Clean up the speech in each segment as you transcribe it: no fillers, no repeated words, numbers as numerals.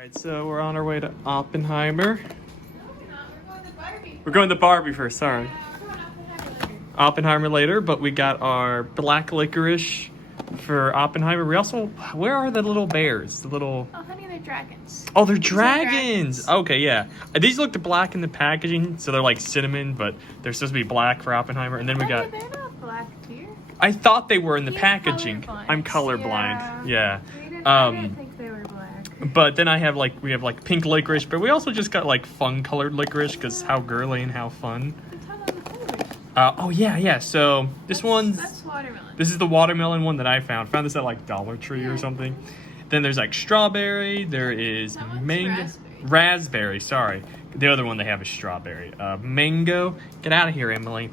Alright, so we're on our way to Oppenheimer. No, we're not. We're going to Barbie. We're going to Barbie first, sorry. Yeah, we're going to Oppenheimer later. Oppenheimer later, but we got our black licorice for Oppenheimer. We also, where are the little bears? The little... Oh, honey, they're dragons. Oh, they're These are dragons! Okay, yeah. These look black in the packaging, so they're like cinnamon, but they're supposed to be black for Oppenheimer. And then we got... They're not black, dear. I thought they were in the He's packaging. colorblind. I'm colorblind. Yeah. I didn't think they were black. But then we have like pink licorice, but we also just got like fun colored licorice because how girly and how fun. Oh yeah. So that's watermelon. This is the watermelon one that I found. Found this at like Dollar Tree or something. Then there's like strawberry. There is mango, raspberry. Sorry, the other one they have is strawberry. Mango. Get out of here, Emily.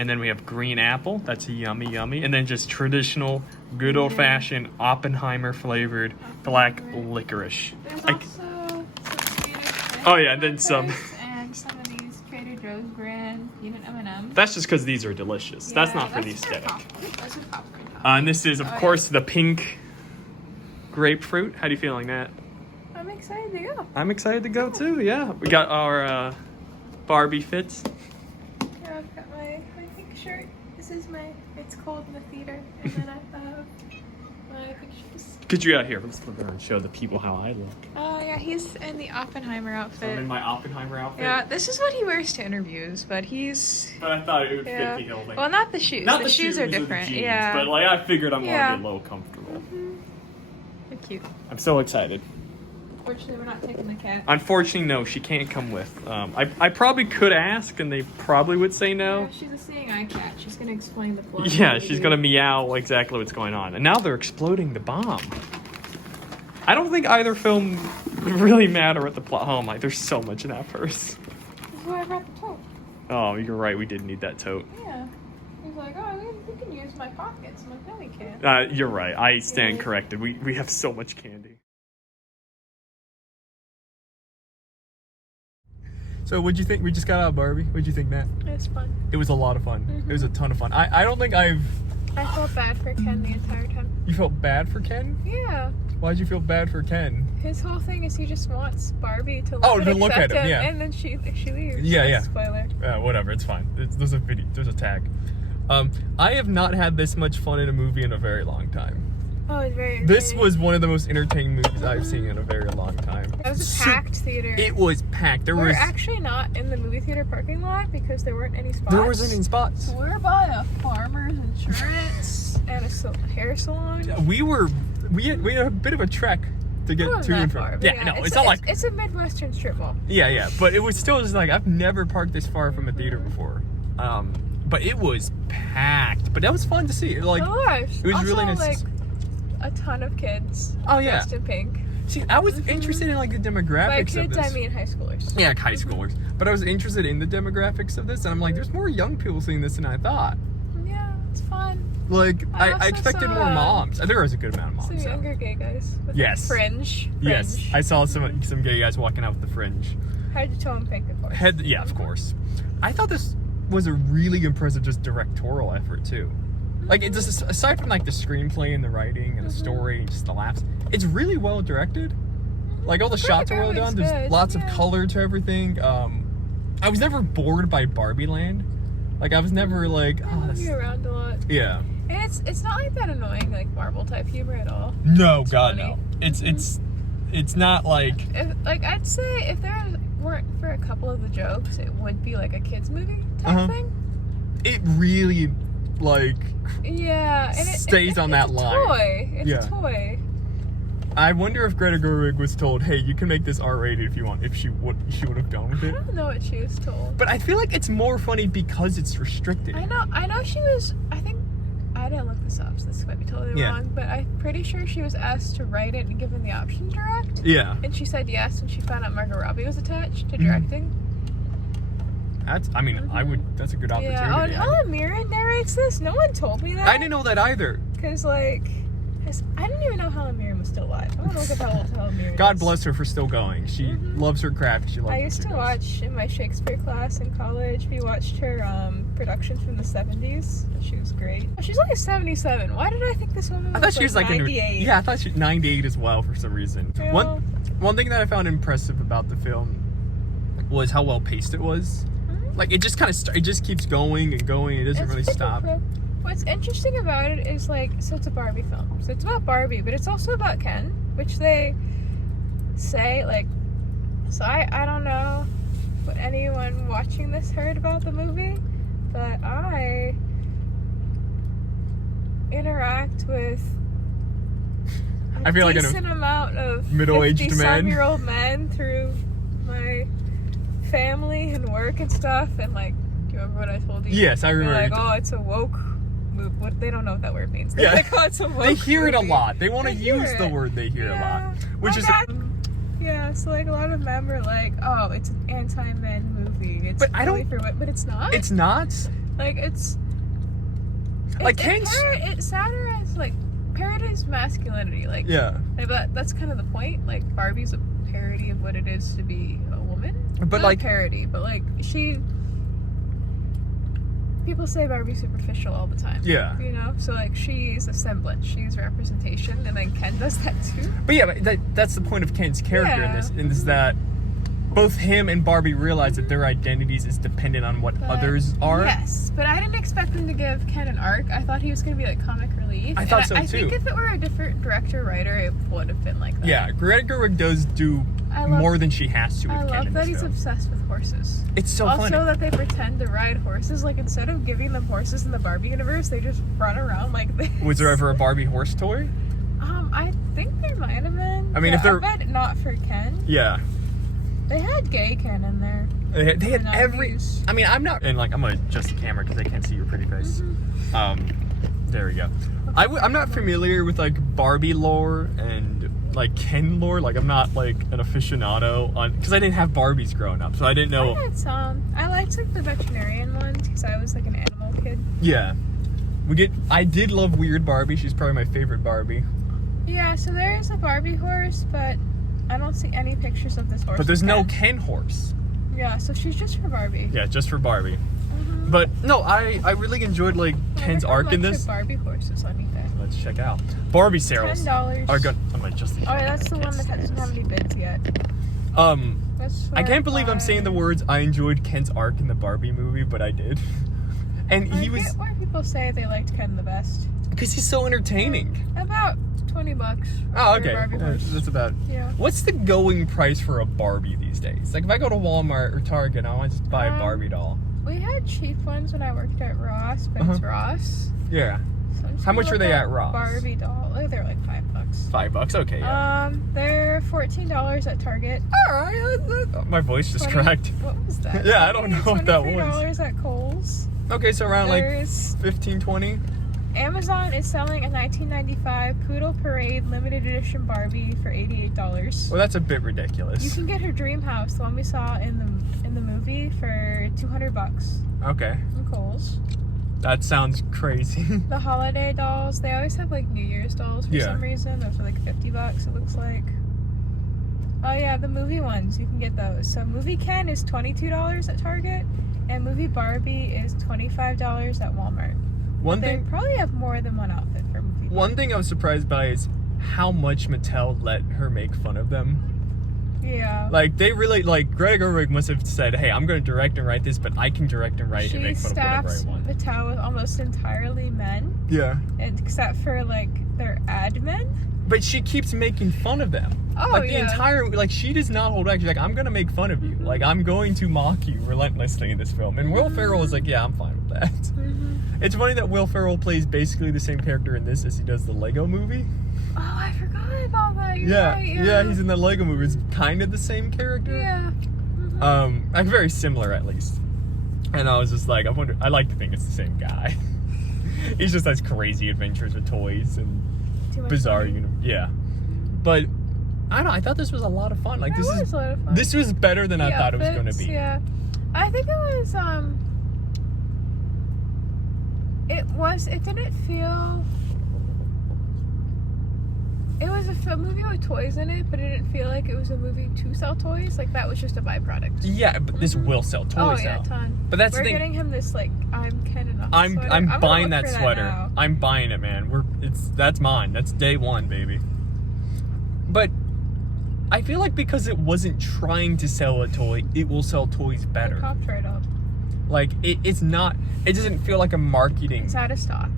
And then we have green apple. That's yummy. And then just traditional, good old-fashioned Oppenheimer flavored black licorice. There's also some Swedish. Oh yeah, and then some. And some of these Trader Joe's brand peanut M&Ms. That's just because these are delicious. That's not for the aesthetic. That's just popcorn. And this is, of course, the pink grapefruit. How do you feeling that? I'm excited to go. I'm excited to go too. Yeah, we got our Barbie fits. Here, I've got my pink shirt. This is it's cold in the theater. And then I have my pictures. Get you out here. Let's go and show the people how I look. Oh yeah, he's in the Oppenheimer outfit. So I'm in my Oppenheimer outfit. Yeah, this is what he wears to interviews, but he's... But I thought it would fit the Hilda. Well, not the shoes. Not the shoes are the different. jeans, Yeah. But like I figured I'm gonna be a little comfortable. They're cute. I'm so excited. Fortunately, we're not taking the cat. Unfortunately, no, she can't come with. I probably could ask, and they probably would say no. Yeah, she's a seeing eye cat. She's gonna explain the plot. Yeah, she's gonna meow exactly what's going on. And now they're exploding the bomb. I don't think either film really matter at the plot. Oh my, there's so much in that purse. This is why I brought the tote. Oh, you're right, we did need that tote. Yeah. He's like, oh, we can use my pockets. I'm like, no, we can't. You're right, I stand corrected. We have so much candy. So what'd you think? We just got out of Barbie. What'd you think, Matt? It was fun. It was a lot of fun. It was a ton of fun. I don't think I felt bad for Ken the entire time. You felt bad for Ken? Yeah. Why'd you feel bad for Ken? His whole thing is he just wants Barbie to look at him, yeah. And then she leaves. Yeah. Spoiler. Whatever, it's fine. There's a video, there's a tag. I have not had this much fun in a movie in a very long time. Oh, it's very This was one of the most entertaining movies I've seen in a very long time. It was a packed theater. It was packed. We're actually not in the movie theater parking lot because there weren't any spots. There wasn't any spots. So we're by a farmer's insurance and a hair salon. We had a bit of a trek to get to and from. Yeah, no, it's not like it's a Midwestern strip mall. Yeah, but it was still just like I've never parked this far from a theater before. But it was packed. But that was fun to see. Like it was also, really nice. Like a ton of kids. Oh yeah. Dressed in pink. See, I was interested in like the demographics By kids, of this. I mean high schoolers. Yeah, high schoolers. But I was interested in the demographics of this, and I'm like, there's more young people seeing this than I thought. Yeah, it's fun. Like, I expected more moms. There was a good amount of moms. Some younger gay guys. With Fringe. Yes, I saw some gay guys walking out with the fringe. Head to toe and pink, of course. Yeah, of course. I thought this was a really impressive just directorial effort too. Like, it's just, aside from like the screenplay and the writing and the story and just the laughs, it's really well directed. Like all the shots are well done. There's lots of color to everything. I was never bored by Barbie Land. Like I was never like, you're around a lot. Yeah. And it's not like that annoying like Marvel type humor at all. No, God no. It's not like. I'd say if there weren't for a couple of the jokes, it would be like a kids movie type thing. It really like and stays on that line. It's a toy. I wonder if Greta Gerwig was told, "Hey, you can make this R-rated if you want." If she would have gone with it. I don't know what she was told. But I feel like it's more funny because it's restricted. I know she was. I think I didn't look this up, so this might be totally wrong. But I'm pretty sure she was asked to write it and given the option to direct. Yeah. And she said yes when she found out Margot Robbie was attached to directing. I mean, I would. That's a good opportunity. Yeah. Oh, Mira narrates this. No one told me that. I didn't know that either. Because like, I didn't even know Helen Mirren was still alive. I don't know if how old Helen Mirren God is. bless her for still going. She loves her craft. She loves I used to watch in my Shakespeare class in college. We watched her productions from the 70s. She was great. She's only 77. Why did I think this woman was I thought she was like 98? Yeah, I thought she was 98 as well for some reason. Yeah. One thing that I found impressive about the film was how well paced it was. Like it just kind of it just keeps going and going. It doesn't really stop. What's interesting about it is like, so it's a Barbie film. So it's about Barbie, but it's also about Ken, which they say like. So I don't know what anyone watching this heard about the movie, but I interact with I feel like a decent amount of middle-aged men. 50-some-year-old men through my family and work and stuff, and like, do you remember what I told you? Yes, I remember. They're like, oh, it's a woke movie. What, they don't know what that word means. Yeah. Like, oh, it's a woke They hear it a movie. lot. They want to use the it. word they hear a lot, Which is yeah. So like a lot of men were like, oh, it's an anti-men movie. It's But I really don't- for women, but it's not. it's not. Like it's Like Ken's. it satirizes like parodies masculinity. Like Yeah, but that's kind of the point. Like Barbie's a parody of what it is to be a woman. but Not like a parody, but like people say Barbie's superficial all the time. yeah. You know, so like she's a semblance, she's representation, and then Ken does that too. But yeah, but that's the point of Ken's character Yeah. in this, is that both him and Barbie realize that their identities is dependent on what But- others are. Yes, but I didn't expect them to give Ken an arc. I thought he was going to be like comic relief. I thought so, I think too. if it were a different director writer, it would have been like that. Yeah, Greta Gerwig does do I love- more than she has to with I Ken love in that this he's film. obsessed with horses. It's so Also funny. that they pretend to ride horses. Like instead of giving them horses in the Barbie universe, they just run around like this. Was there ever a Barbie horse toy? I think there might have been. I mean, but if there- I bet not for Ken. Yeah. They had gay Ken in there. They had in the every. 90s. I mean, I'm not. And like, I'm gonna adjust the camera because I can't see your pretty face. There we go. I'm not familiar with like Barbie lore and like Ken lore. Like, I'm not like an aficionado on, because I didn't have Barbies growing up, so I didn't know. I had some. I liked like the veterinarian ones because I was like an animal kid. Yeah. I did love Weird Barbie. She's probably my favorite Barbie. Yeah, so there is a Barbie horse, but I don't see any pictures of this horse. But there's with no Ken. Ken horse. Yeah, so she's just for Barbie. Yeah, just for Barbie. Mhm. But no, I really enjoyed like Ken's I wonder arc in how much this. are Barbie horses on eBay. Let's check out Barbie sales. $10. Are good. I'm gonna adjust the Oh, camera. yeah, that's the I can't one that see doesn't have this. any bids yet. That's I for can't believe I'm saying the words I enjoyed Ken's arc in the Barbie movie, but I did. And I he was, get why people say they liked Ken the best. because he's so entertaining. About $20. Oh, for a okay. Barbie horse. That's about. Yeah. What's the going price for a Barbie these days? Like if I go to Walmart or Target, I want to just buy a Barbie doll. We had cheap ones when I worked at Ross, but it's Ross. Yeah. So I'm just How gonna much were look they up at Ross? Barbie doll. Oh, they're like $5. $5. Okay. Yeah. They're $14 at Target. All right. My voice just 20 cracked. What was that? Yeah, I don't know what that was. $23 at Kohl's. Okay, so around like There's 15, 20. Amazon is selling a 1995 Poodle Parade limited edition Barbie for $88. Well, that's a bit ridiculous. You can get her dream house, the one we saw in the movie, for $200 Okay. from Kohl's. That sounds crazy. The holiday dolls, they always have like New Year's dolls for Yeah. some reason. Those are like $50, it looks like. Oh yeah, the movie ones, you can get those. So movie Ken is $22 at Target, and movie Barbie is $25 at Walmart. One They thing probably have more than one outfit for movie. One thing I was surprised by is how much Mattel let her make fun of them. Yeah. Like, they really, like, Greta Gerwig must have said, hey, I'm going to direct and write this, but I can direct and write and make fun of whatever staffs I want. Mattel with almost entirely men, Yeah. and except for like their ad men. But she keeps making fun of them. Oh, Like, the yeah. entire, like, she does not hold back. She's like, I'm going to make fun of you. Like, I'm going to mock you relentlessly in this film. And Will Ferrell is like, yeah, I'm fine with that. Mm-hmm. It's funny that Will Ferrell plays basically the same character in this as he does the Lego movie. Oh, I forgot about that. You're Yeah, right, yeah, he's in the Lego movie. It's kind of the same character. Yeah. Mm-hmm. Like very similar at least. And I was just like, I like to think it's the same guy. He's just has crazy adventures with toys and Too much bizarre, money. yeah. But I don't know. I thought this was a lot of fun. Like It was a lot of fun. this was better than I The thought it was going to outfits, be. Yeah, I think it was. It didn't feel it was a movie with toys in it, but it didn't feel like it was a movie to sell toys. Like, that was just a byproduct. Yeah, but this will sell toys. Oh yeah, a ton. But that's We're the thing. getting him this like I'm Ken enough. I'm gonna buying look that for sweater. now. I'm buying it, man. That's mine. That's day one, baby. But I feel like because it wasn't trying to sell a toy, it will sell toys better. It popped right up. Like it's not. It doesn't feel like a marketing. It's out of stock.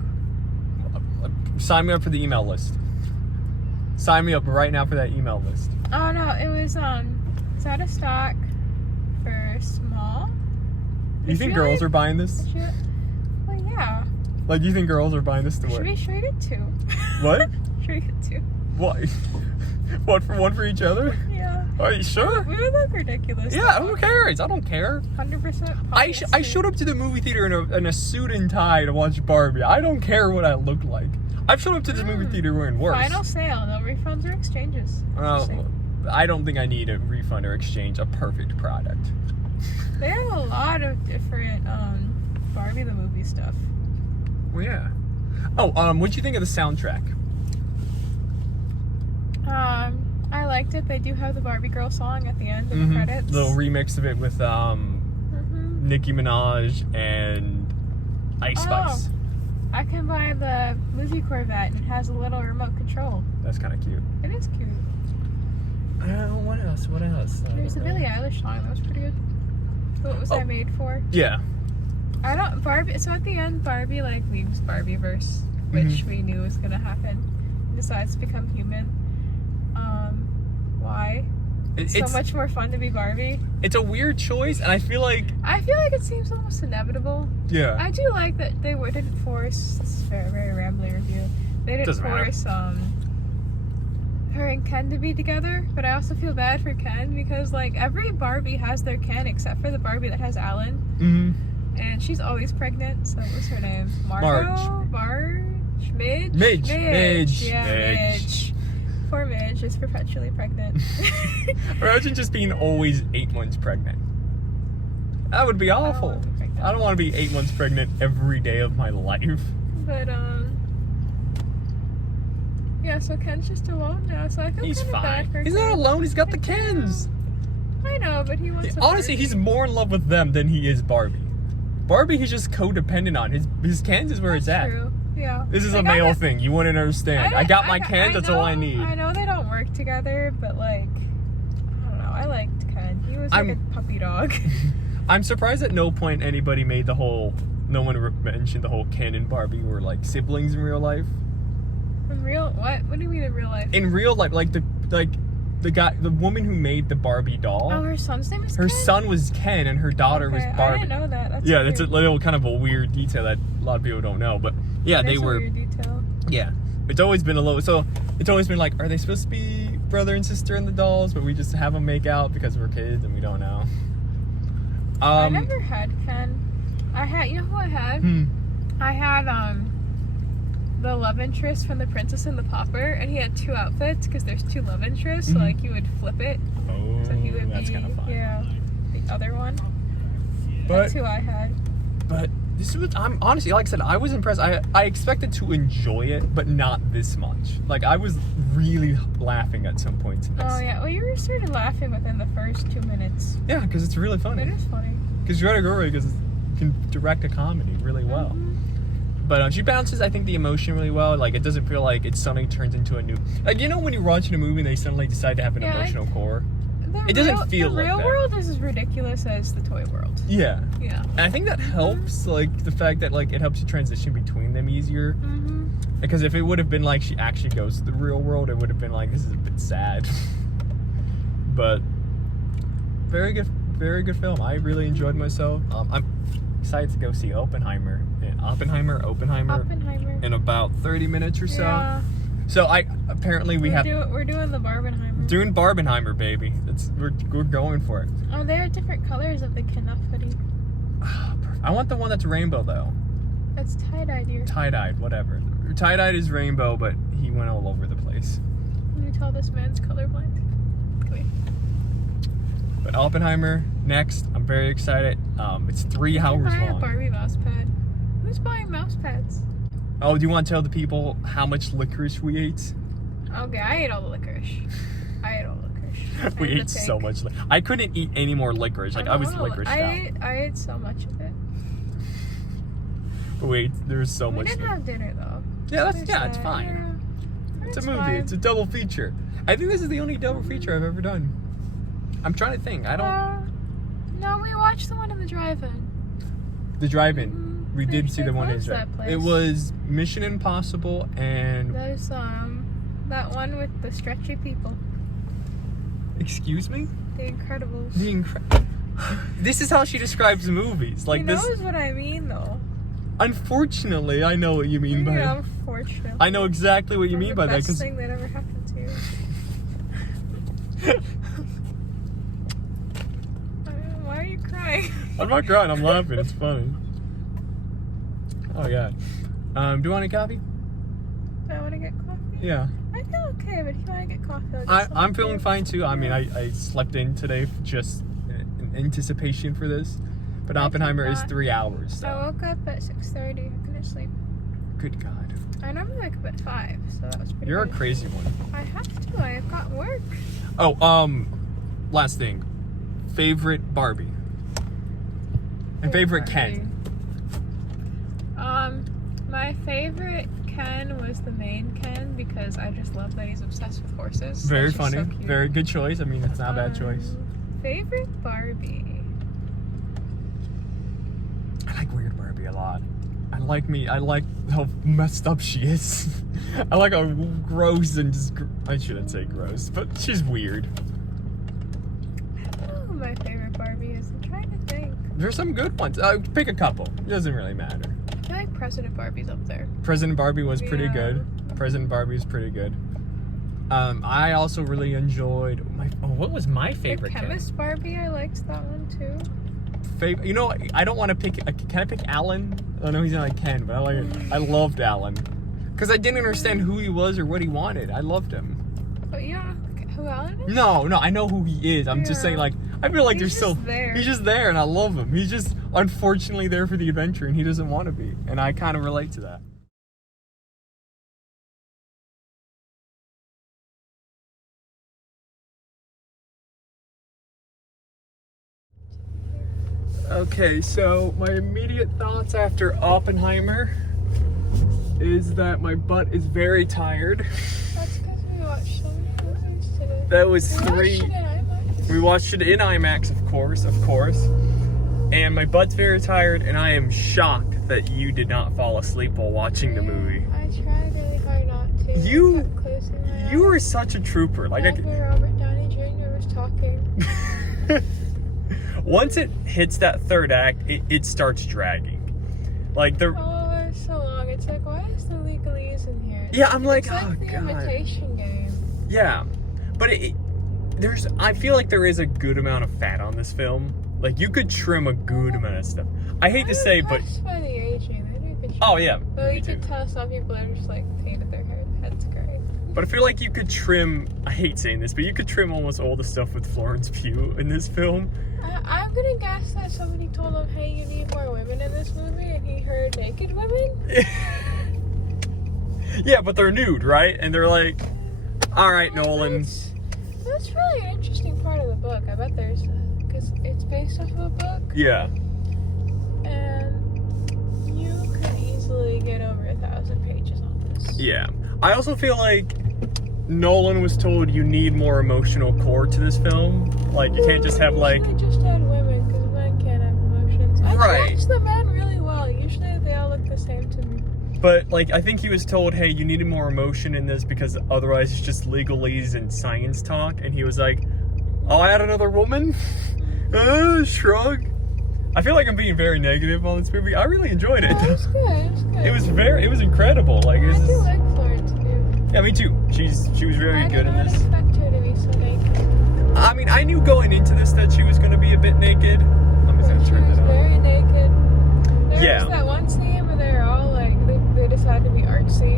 Sign me up for the email list. Sign me up right now for that email list. Oh no, it's out of stock for small. You think girls are buying this? Well, yeah. Like, you think girls are buying this to wear? Should we get two? What? Should we get two? What? What, for one for each other? Yeah. Are you sure? We would look ridiculous. Yeah, who cares? I don't care. 100%. I showed up to the movie theater in a suit and tie to watch Barbie. I don't care what I look like. I've showed up to the movie theater wearing worse. Final sale. No refunds or exchanges. I don't think I need a refund or exchange a perfect product. They have a lot of different Barbie the movie stuff. Well, yeah. Oh, what'd you think of the soundtrack? I liked it. They do have the Barbie girl song at the end of the credits. Little remix of it with Nicki Minaj and Ice Spice. I can buy the movie Corvette and it has a little remote control. That's kind of cute. It is cute. What else? What else? There's a Billie Eilish song that was pretty good. What was I made for? Yeah. Barbie. So at the end, Barbie like leaves Barbieverse, which we knew was gonna happen. Decides to become human. Why? It's so much more fun to be Barbie. It's a weird choice, and I feel like it seems almost inevitable. Yeah. I do like that they didn't force. This is a very, very rambly review. They didn't force her and Ken to be together, but I also feel bad for Ken because like every Barbie has their Ken except for the Barbie that has Alan. And she's always pregnant. So what was her name? Midge. Yeah, Midge. Poor Midge is perpetually pregnant. Imagine just being always 8 months pregnant. That would be awful. I don't want to be 8 months pregnant every day of my life. But yeah, so Ken's just alone now, so I feel kind of bad for Ken. He's not alone, he's got the Kens. I know, but he wants to. Honestly, he's more in love with them than he is Barbie. Barbie, he's just codependent on. His Kens is where it's at. True. Yeah. This is a male thing. You wouldn't understand. I got my Kens, that's all I need. I know they don't work together, but like, I don't know. I liked Ken. He was like a puppy dog. I'm surprised at no point anybody made no one mentioned the whole Ken and Barbie were like siblings in real life. In real, what? What do you mean in real life? In real life, the woman who made the Barbie doll. Oh, her son's name is Her Ken? son was Ken and her daughter was Barbie. I didn't know that. That's yeah, weird. that's a little kind of a weird detail that a lot of people don't know. But yeah, they were. A weird detail. Yeah, it's always been a little. So it's always been like, are they supposed to be brother and sister in the dolls? But we just have them make out because we're kids and we don't know. I never had Ken. I had. You know who I had? I had the love interest from The Princess and the Pauper, and he had two outfits because there's two love interests. So like you would flip it. Oh, so he would that's kind of fun. Yeah, the other one. But, that's who I had. But this was. I'm honestly, like I said, I was impressed. I expected to enjoy it, but not this much. Like I was really laughing at some points in this. Oh yeah, well you were sort of laughing within the first 2 minutes. Yeah, because it's really funny. It is funny. Because Gerwig can direct a comedy really well. But she balances, I think, the emotion really well. Like, it doesn't feel like it suddenly turns into a new... Like, you know when you're watching a movie and they suddenly decide to have an emotional core? It doesn't feel like that. The real world is as ridiculous as the toy world. Yeah. Yeah. And I think that helps, like, the fact that, like, it helps you transition between them easier. Because if it would have been like she actually goes to the real world, it would have been like, this is a bit sad. But very good film. I really enjoyed myself. I'm excited to go see Oppenheimer in about 30 minutes or so. Yeah. So we're doing the Barbenheimer. Doing Barbenheimer, baby. We're going for it. Oh, there are different colors of the Kenough hoodie. I want the one that's rainbow though. That's tie-dyed here. Tie-dyed, whatever. Tie-dyed is rainbow, but he went all over the place. Can you tell this man's colorblind? Come here. But Oppenheimer next. I'm very excited. It's 3 hours buy a long. Barbie mouse pad. Who's buying mouse pads? Oh, do you want to tell the people how much licorice we ate? Okay, I ate all the licorice. I ate all the licorice. We I had ate to so take- much. I couldn't eat any more licorice. Like I was licorice out. I ate so much of it. Wait, there's so We much. didn't have dinner though. Yeah, There's it's that. fine. Yeah. It's a It's movie. fine. It's a double feature. I think this is the only double feature I've ever done. I'm trying to think. I don't. No, we watched the one in the drive-in. The drive-in. We Pretty did see sure the one in closed the that drive-in. place. It was Mission Impossible and. There's that one with the stretchy people. Excuse me? The Incredibles. This is how she describes movies. Like He this. knows what I mean though. Unfortunately, I know what you mean by. Yeah, unfortunately. I know exactly what you mean by that. Best Because thing that ever happened to you. Why are you crying? I'm not crying. I'm laughing. It's funny. Oh yeah. Do you want a coffee? Do I want to get coffee? Yeah. I feel okay, but if you want to get coffee, I'll get some I'm for feeling you. fine too. I mean, I slept in today just in anticipation for this. But I Oppenheimer is forgot. 3 hours. So. I woke up at 6:30. I couldn't sleep. Good God. I normally wake up at 5, so that was pretty You're a good. crazy one. I have to. I've got work. Oh, last thing. Favorite Barbie. And favorite Ken. My favorite Ken was the main Ken because I just love that he's obsessed with horses. Very That's just funny. so cute. Very good choice. I mean, it's not a bad choice. Favorite Barbie. I like weird Barbie a lot. I like how messed up she is. I like how gross and just, I shouldn't say gross, but she's weird. I don't know who my favorite Barbie is. I'm trying to think. There's some good ones. Pick a couple. It doesn't really matter. I feel like President Barbie's up there. President Barbie was pretty Yeah. good. President Barbie was pretty good. I also really enjoyed what was my The favorite Ken? Chemist Barbie, I liked that one too. You know, I don't want to pick. Can I pick Alan? I know he's not like Ken, but I loved Alan because I didn't understand who he was or what he wanted. I loved him. But you don't know who Alan is? No, I know who he is. I'm just Yeah. saying, like, I feel like He's there's just there. He's just there, and I love him. He's just unfortunately there for the adventure, and he doesn't want to be, and I kind of relate to that. Okay, so my immediate thoughts after Oppenheimer is that my butt is very tired. That's because we watched so many movies today. That was We three. watched it in IMAX. We watched it in IMAX, of course. And my butt's very tired, and I am shocked that you did not fall asleep while watching the movie. I tried really hard not to. You- I kept closing my eyes. You were such a trooper. Like, After Robert Downey Jr. was talking. once it hits that third act, it starts dragging. Like the Oh, it's so long. It's like, why is the legalese in here? Yeah, I'm like, it's like oh, the God. Imitation Game. yeah, but I feel like there is a good amount of fat on this film. Like you could trim a good amount of stuff. I hate to say, but Impressed by the aging. They do a good job. oh yeah, Though me you too. can tell some people are just like painted their heads gray. But I feel like you could trim. I hate saying this, but you could trim almost all the stuff with Florence Pugh in this film. I'm gonna guess that somebody told him, hey, you need more women in this movie, and he heard naked women? Yeah, but they're nude, right? And they're like, all right, Nolan. That's really an interesting part of the book. I bet there's, because it's based off of a book, Yeah. and you could easily get over 1,000 pages on this. Yeah. I also feel like Nolan was told you need more emotional core to this film. Like, you can't just have, like... Usually just add women, because men can't have emotions. I Right. watch the men really well. Usually they all look the same to me. But, like, I think he was told, hey, you needed more emotion in this because otherwise it's just legalese and science talk. And he was like, I'll add another woman? Shrug. I feel like I'm being very negative on this movie. I really enjoyed it. Oh, it was good. It was good. It was incredible. Like, I do like Florence Pugh. yeah, me too. She was very I good did in not this. expect her to be so naked. I mean, I knew going into this that she was going to be a bit naked. I'm just But going to she turn was it on. very naked. There Yeah. was that one scene where they're all like, they decided to be artsy.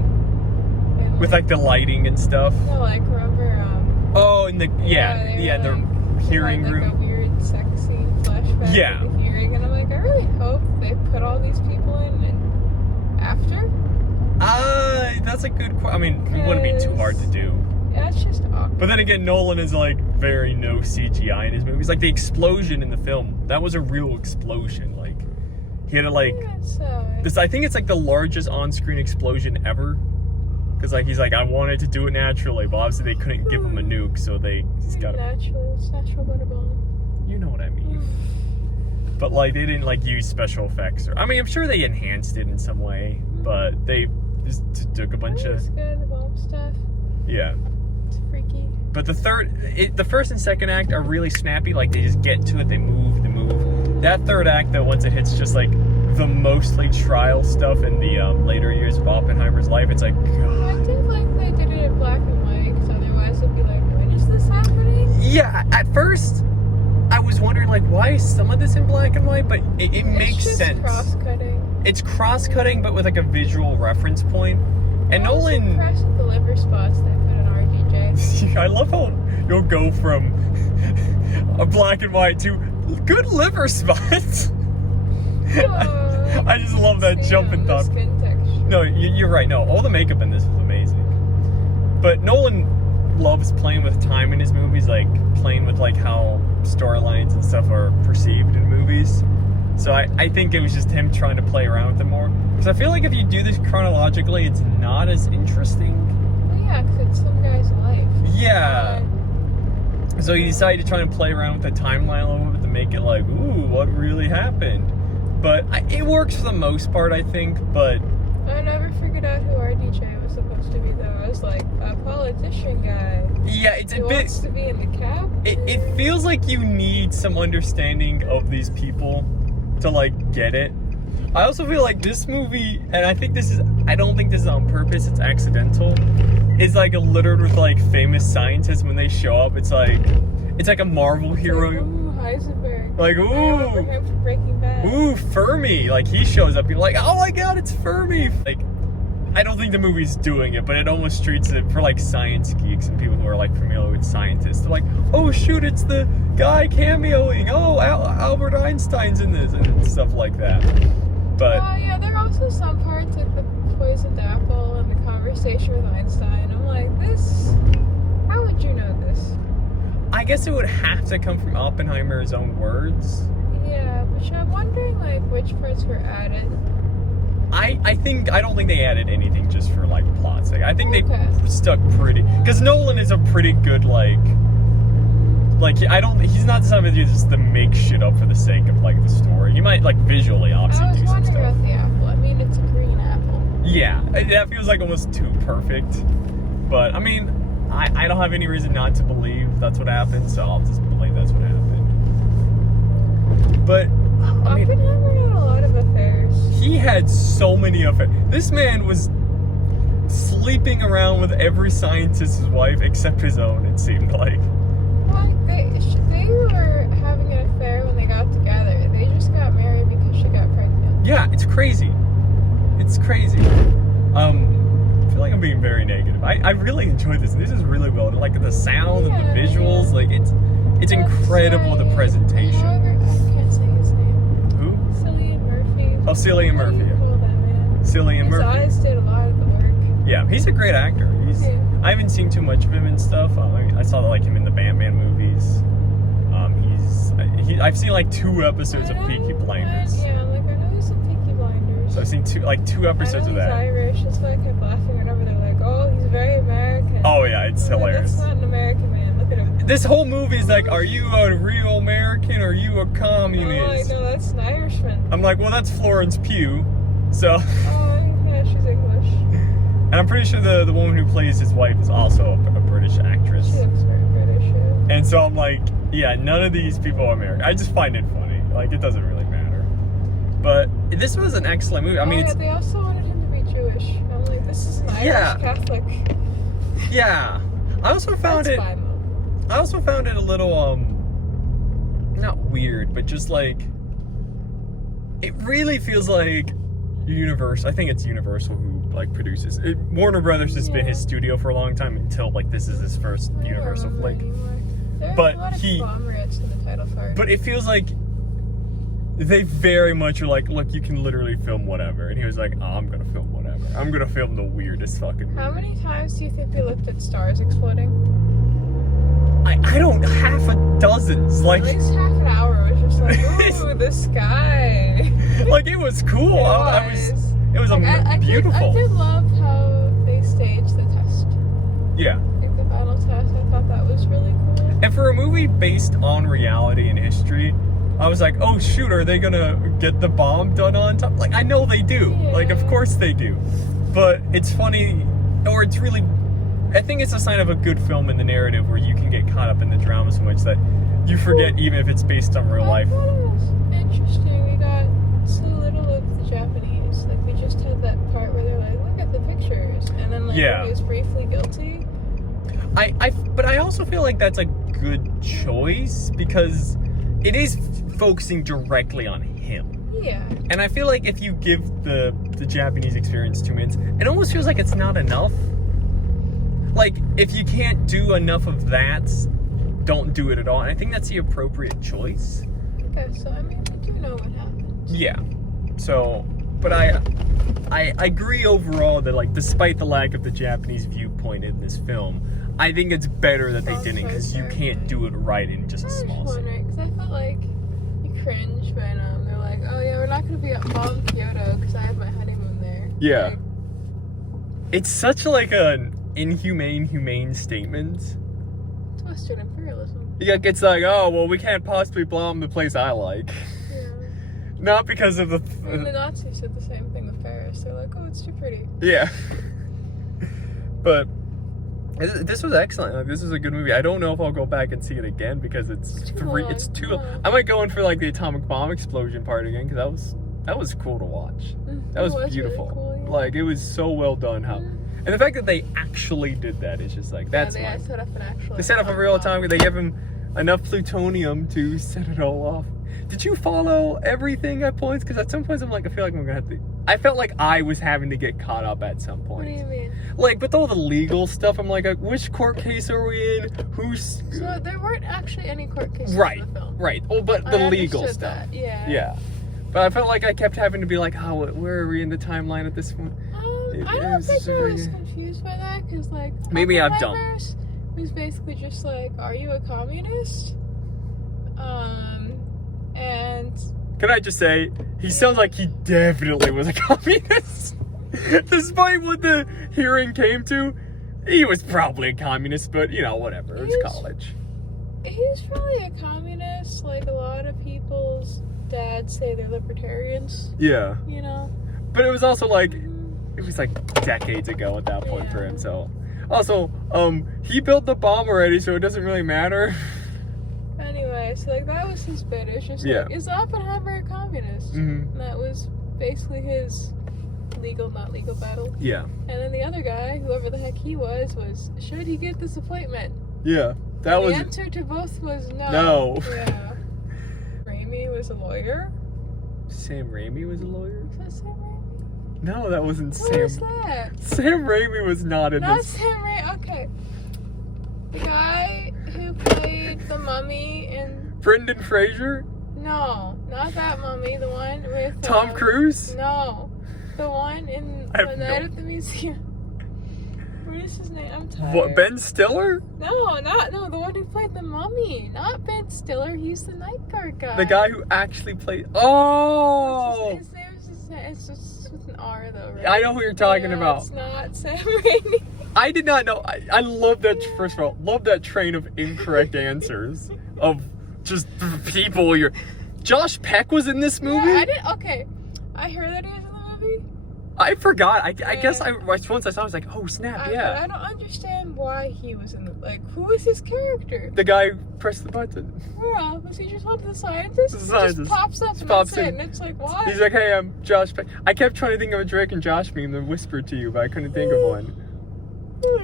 And, With like the lighting and stuff. no, like, remember, Oh, in the they were, the like, hearing had, like, room. a weird sex scene flashback Yeah. of the hearing, and I'm like, I really hope they put all these people in and after. That's a good question. I mean, it wouldn't be too hard to do. Yeah, it's just awkward. But then again, Nolan is like very no CGI in his movies. Like the explosion in the film, that was a real explosion. Like he had to like this. I think it's like the largest on-screen explosion ever. Cause like he's like, I wanted to do it naturally, but obviously they couldn't give him a nuke, so he's got natural. It's natural butterball. You know what I mean. But like they didn't like use special effects, or I mean I'm sure they enhanced it in some way, but they just took a bunch of. It's good, the bomb stuff. Yeah. It's freaky. But the first and second act are really snappy. Like they just get to it, they move. That third act though, once it hits just like the mostly trial stuff in the later years of Oppenheimer's life, it's like, God. I think like they did it in black and white, because otherwise it'd be like, when is this happening? Yeah, at first I was wondering like, why is some of this in black and white? But it makes just sense. Cross-cutting. It's cross-cutting, but with like a visual reference point. And Nolan. I'm impressed with the liver spots they put in RDJ. I love how you'll go from a black and white to good liver spots. I just love that jump and thought. No, you're right. No, all the makeup in this was amazing. But Nolan loves playing with time in his movies, like playing with like how storylines and stuff are perceived in movies. So I think it was just him trying to play around with it more. Because I feel like if you do this chronologically, it's not as interesting. Well, yeah, because it's some guy's life. Yeah. So he decided to try and play around with the timeline a little bit to make it like, ooh, what really happened? But it works for the most part, I think, but... I never figured out who RDJ was supposed to be, though. I was like, a politician guy. Yeah, it's a bit... wants to be in the cabinet. It feels like you need some understanding of these people to, like, get it. I also feel like this movie, and I don't think this is on purpose, it's accidental, is, like, littered with, like, famous scientists. When they show up, it's like a Marvel hero. Like, ooh, Heisenberg. Like, ooh. I remember him from Breaking Bad. Ooh, Fermi. Like, he shows up, you're like, oh my god, it's Fermi. Like, I don't think the movie's doing it, but it almost treats it for, like, science geeks and people who are, like, familiar with scientists. They're like, oh, shoot, it's the guy cameoing. Oh, Albert Einstein's in this, and stuff like that. But... yeah, there are also some parts like the poisoned apple and the conversation with Einstein. I'm like, this... How would you know this? I guess it would have to come from Oppenheimer's own words. Yeah, which I'm wondering, like, which parts were added. I don't think they added anything just for, like, plot sake. I think they stuck pretty... Because Nolan is a pretty good, like, he's not the type of dude just to make shit up for the sake of, like, the story. He might, like, visually, obviously, do some stuff. I was wondering about the apple. I mean, it's a green apple. Yeah, that feels like almost too perfect. But, I mean, I don't have any reason not to believe that's what happened, so I'll just believe that's what happened. But, I mean... Oppenheimer had a lot of affairs. He had so many affairs. This man was sleeping around with every scientist's wife except his own, it seemed like. They were having an affair when they got together. They just got married because she got pregnant. Yeah, it's crazy. It's crazy. I feel like I'm being very negative. I really enjoyed this. This is really well done. Like the sound and the visuals, like it's incredible, the presentation. However, I can't say his name. Who? Cillian Murphy. Oh, Cillian Murphy. What do you call that man? Cillian Murphy. His eyes did a lot of the work. Yeah, he's a great actor. I haven't seen too much of him and stuff. I saw like him in the Batman movies. I've seen like 2 episodes of Peaky Blinders. Yeah, like I know he's in Peaky Blinders. So I've seen 2 episodes of that. He's Irish. That's why I kept laughing whenever they're like, "Oh, he's very American." Oh yeah, it's hilarious. That's not an American man. Look at him. This whole movie is like, are you a real American or are you a communist? Oh, no, that's an Irishman. I'm like, well, that's Florence Pugh. So. Oh yeah, she's English. And I'm pretty sure the woman who plays his wife is also a British actress. She looks very British. Yeah. And so I'm like, yeah, none of these people are American. I just find it funny. Like, it doesn't really matter. But this was an excellent movie. I mean, they also wanted him to be Jewish. I'm like, this is an Irish Catholic. Yeah. I also found That's fine, though. I also found it a little, not weird, but just like, it really feels like Universal. I think it's Universal who like produces it. Warner Brothers has been his studio for a long time until like this is his first Universal flick. There's But a lot of conglomerates in the title card. But it feels like they very much are like, look, you can literally film whatever. And he was like, oh, I'm gonna film whatever. I'm gonna film the weirdest fucking movie. How many times do you think we looked at stars exploding? I don't, half a dozens. Like, at least half an hour was just like, ooh, the sky. like it was cool. It was beautiful. I did love how they staged the test. Yeah. Like the final test, I thought that was really cool. And for a movie based on reality and history, I was like, oh shoot, are they gonna get the bomb done on top? Like, I know they do. Yeah. Like, of course they do. But it's funny, or it's really, I think it's a sign of a good film in the narrative where you can get caught up in the drama so much that you forget even if it's based on real life. I thought it was interesting. We got so little of the Japanese. Like, we just had that part where they're like, look at the pictures. And then, like, Yeah. he was briefly guilty. But I also feel like that's a good choice because it is focusing directly on him. Yeah. And I feel like if you give the Japanese experience 2 minutes, it almost feels like it's not enough. Like, if you can't do enough of that, don't do it at all. And I think that's the appropriate choice. Okay, so, I mean, we do know what happened. Yeah. So, but I agree overall that, like, despite the lack of the Japanese viewpoint in this film, I think it's better that they didn't, because you can't do it right in just a small scene. Because I felt like you cringe when they're like, oh yeah, we're not going to be at Bomb Kyoto because I have my honeymoon there. Yeah. Like, It's such like an humane statement. it's Western imperialism. Yeah, it's like, oh, well, we can't possibly bomb the place I like. Yeah. Not because of the... And the Nazis did the same thing with Paris. They're like, oh, it's too pretty. Yeah. But this was excellent. Like, this was a good movie. I don't know if I'll go back and see it again because it's too long. I might go in for like the atomic bomb explosion part again because that was cool to watch. That was beautiful. Really cool, yeah. Like, it was so well done. And the fact that they actually did that is just like, that's they set up an actual. They set up a real atomic. They gave him enough plutonium to set it all off. Did you follow everything at points? Because at some points I'm like, I feel like I'm gonna have to. I felt like I was having to get caught up at some point. What do you mean? Like, with all the legal stuff, I'm like, which court case are we in? Who's... So there weren't actually any court cases Right, in the film. right. Oh, but the legal understood stuff. that, yeah. Yeah. But I felt like I kept having to be like, oh, where are we in the timeline at this point? I don't think I was confused by that, because, like... Maybe I'm dumb. Oppenheimer's was basically just like, are you a communist? And... Can I just say, he sounds like he definitely was a communist. Despite what the hearing came to, he was probably a communist, but, you know, whatever. It was college. He's probably a communist. Like, a lot of people's dads say they're libertarians. Yeah. You know? But it was also like, it was like decades ago at that point for him, so. Also, he built the bomb already, so it doesn't really matter. Anyway, so like that was his bit. It was just like, is Oppenheimer a communist? Mm-hmm. And that was basically his legal, not legal battle. Yeah. And then the other guy, whoever the heck he was should he get this appointment? Yeah. That and was... The answer to both was no. No. Yeah. Raimi was a lawyer. Sam Raimi was a lawyer? Was that Sam Raimi? No, that wasn't Sam. What was that? Sam Raimi was not in this. Not Sam Raimi. Okay. The guy who played the mummy in... Brendan Fraser? No, not that mummy. The one with... Tom Cruise? No. The one in The Night at the Museum. What is his name? I'm tired. What, Ben Stiller? No, the one who played the mummy. Not Ben Stiller. He's the night guard guy. The guy who actually played... Oh! It's just with an R though, right? I know who you're talking about. It's not Sam Raimi. I did not know. I love that, first of all, love that train of incorrect answers. Of just people you're... Josh Peck was in this movie? Yeah, okay. I heard that he was in the movie. I forgot. I guess once I saw it, I was like, oh snap, yeah. I don't understand why he was in the... Like, who is his character? The guy who pressed the button. Well, was he just one of the scientists? The scientist. Just pops up and pops that's in. it. And it's like, what? He's like, hey, I'm Josh Peck. I kept trying to think of a Drake and Josh meme that whispered to you, but I couldn't think of one.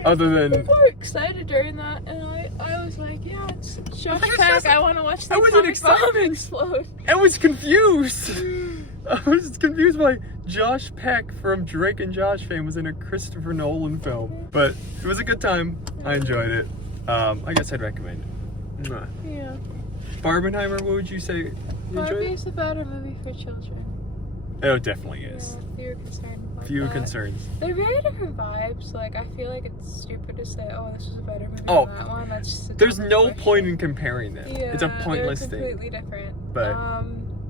Other than... People were excited during that, and I was like, yeah, it's Josh Peck. I want to watch the atomic bomb explode. I was confused. I was confused by Josh Peck from Drake and Josh fame was in a Christopher Nolan film. But it was a good time. I enjoyed it. I guess I'd recommend it. Yeah. Barbenheimer, what would you say? You enjoyed Barbie is a better movie for children. it? Oh, it definitely is. Yeah, fewer concerns. About Fewer that. concerns. They're very different vibes. Like, I feel like it's stupid to say, oh, this is a better movie Oh, than that one. That's just a There's dumb no question. point in comparing them. Yeah, It's a pointless they're thing. completely different. But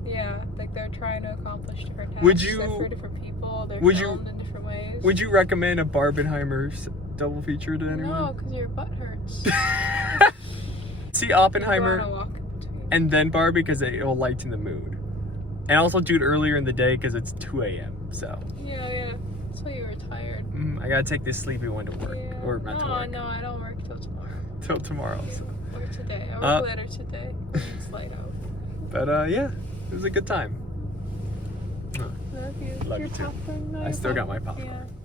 Yeah, like they're trying to accomplish different tasks. Would They're you- for different people. They're would you- filmed in different ways. would you recommend a Barbenheimer double feature to anyone? No, because your butt hurts. See Go on a Oppenheimer walk in between. and then Barbie because it will lighten the mood. And also do it earlier in the day because it's 2 a.m. So Yeah. So you were tired. I gotta take this sleepy one to work. Yeah. Or not to work. No, I don't work till tomorrow. Till tomorrow. So. Or today. I work later today. It's light out. But yeah, it was a good time. Love you. Love Your you too. popcorn, no, I your still got my popcorn. popcorn. Yeah.